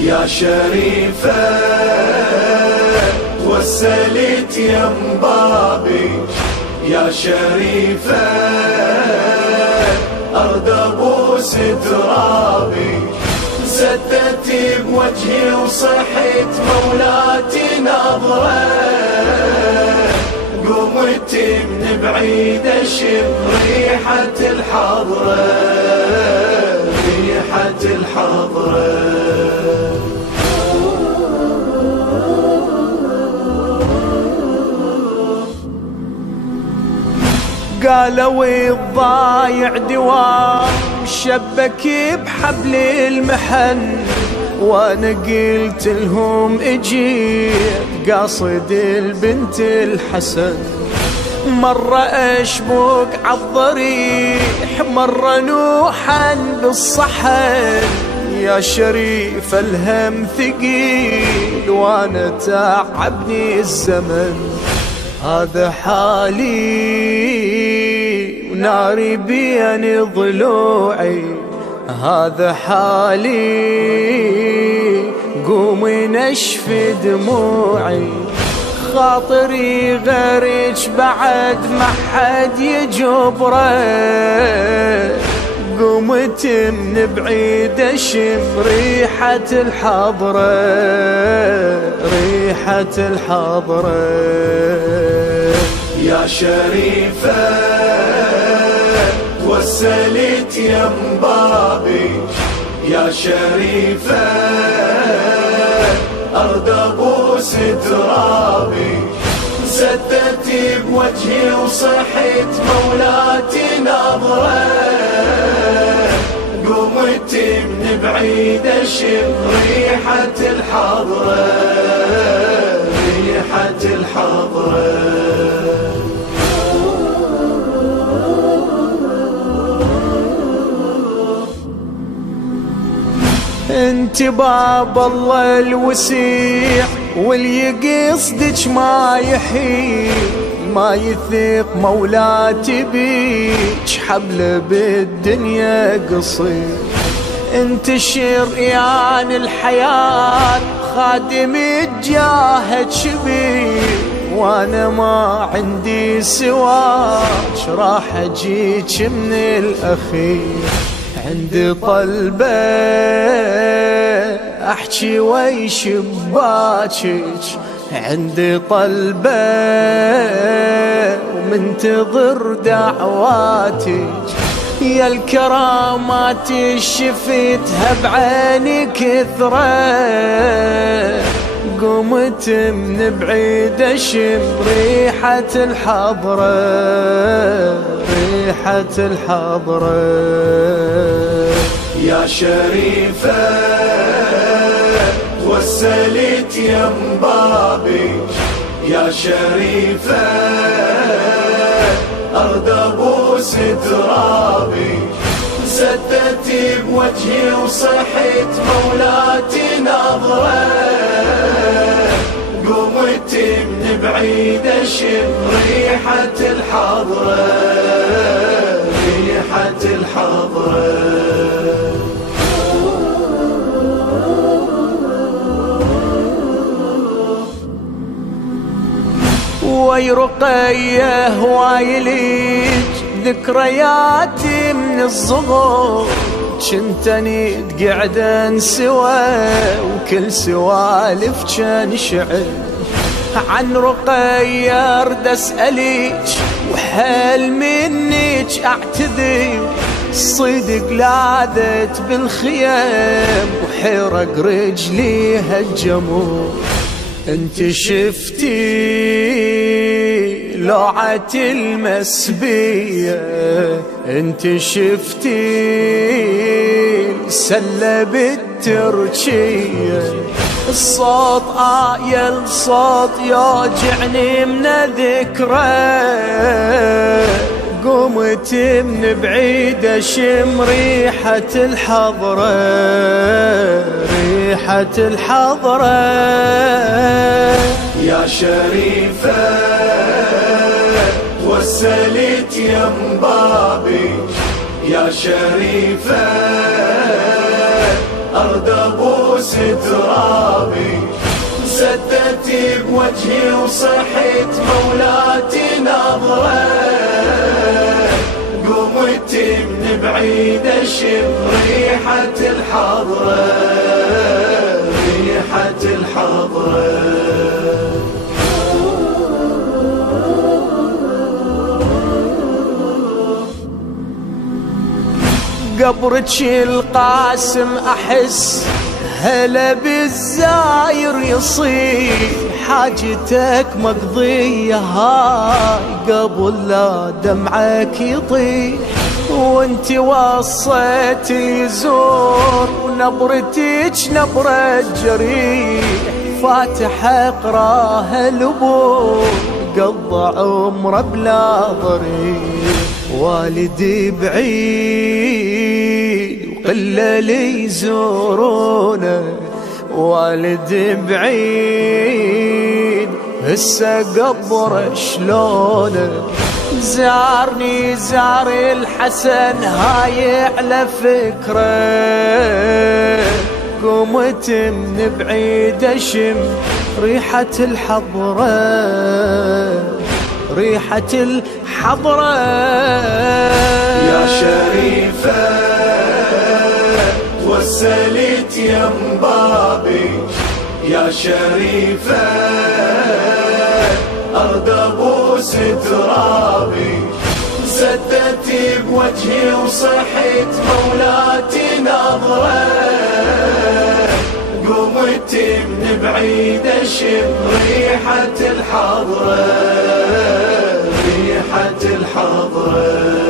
يا شريفة توسلت يم بابي، يا شريفة أرض أبوس ترابي، زدت بوجهي وصحت مولاتي نظرة، قمت من بعيد أشم ريحة الحضرة، ريحة الحضرة. قالوا الضايع دوام شبك بحبل المحن، وانا قلت لهم اجيت قاصد البنت الحسن، مرة اشبك عالضريح مرة نوحا بالصحن، يا شريف الهم ثقيل وانا تعبني الزمن، هذا حالي وناري بين ضلوعي، هذا حالي قومي نشفي دموعي، خاطري غيرك بعد ما حد يجبره، قمت من بعيد اشم ريحة الحضرة، ريحة الحضرة. يا شريفة توسلت يم بابي، يا شريفة أرض أبوس ترابي، زدت بوجهي وصحت مولاتي نظرة، قمت من بعيد أشم ريحة الحضرة، ريحة الحضرة. انت باب الله الوسيع واللي يقصدك ما يحيل، ما يثق مولاتي بيك حبل بالدنيا قصير، انت شريان الحياة خادم الجاهد شبير، وانا ما عندي سواك راح اجيك من الاخير، عندي طلبة احكي ويش بباكج، عندي طلبة ومنتظر دعواتك، يا الكرامات شفتها بعيني كثرة، قمت من بعيد اشم ريحة الحضرة، ريحة الحضرة. يا شريفة توسلت يم بابي، يا شريفة أرض أبوس ترابي، زدت بوجهي وصحت مولاتي نظرة، قمت من بعيد أشم ريحة الحضرة، ريحة الحضرة. وي رقية هوايليك ذكرياتي من الصغر، جنتني قعدن سوا وكل سوالف كان شعر، عن رقية ارد اسأليك وحال منك اعتذر، صدق لاذت بالخيام وحرق رجليها الجمر، انت شفتي لوعة المسبية، انت شفتي سلة بالتركية، الصوت يا الصوت يوجعني من ذكرى، قمت من بعيد اشم ريحة الحضرة، ريحة الحضرة. يا شريفة توسلت يم بابي، يا شريفة أرض أبوس ابوس ترابي، سدت بوجهي وصحيت مولاتي نظرة، قمت من بعيد اشم ريحة الحضرة، ريحة الحضرة. قبرك القاسم احس هلا بالزاير يصيح، حاجتك مقضية هاي قبل لا دمعك يطيح، وانت وصيت يزور ونبرتك نبرة جريح، فاتح اقراها الابوه قضى عمره بلا ضريح، والدي بعيد وقلل يزورونه، والدي بعيد هسه قبره شلونه، زارني زار الحسن هاي على فكره، قمت من بعيد اشم ريحة الحضرة، ريحة الحضرة. يا شريفة وسلت يم بابي، يا شريفة أرض ابوس ترابي، سدت بوجهي وصحيت مولاتي نظرة، قمت من بعيد اشم ريحة الحضرة، ريحة الحضرة.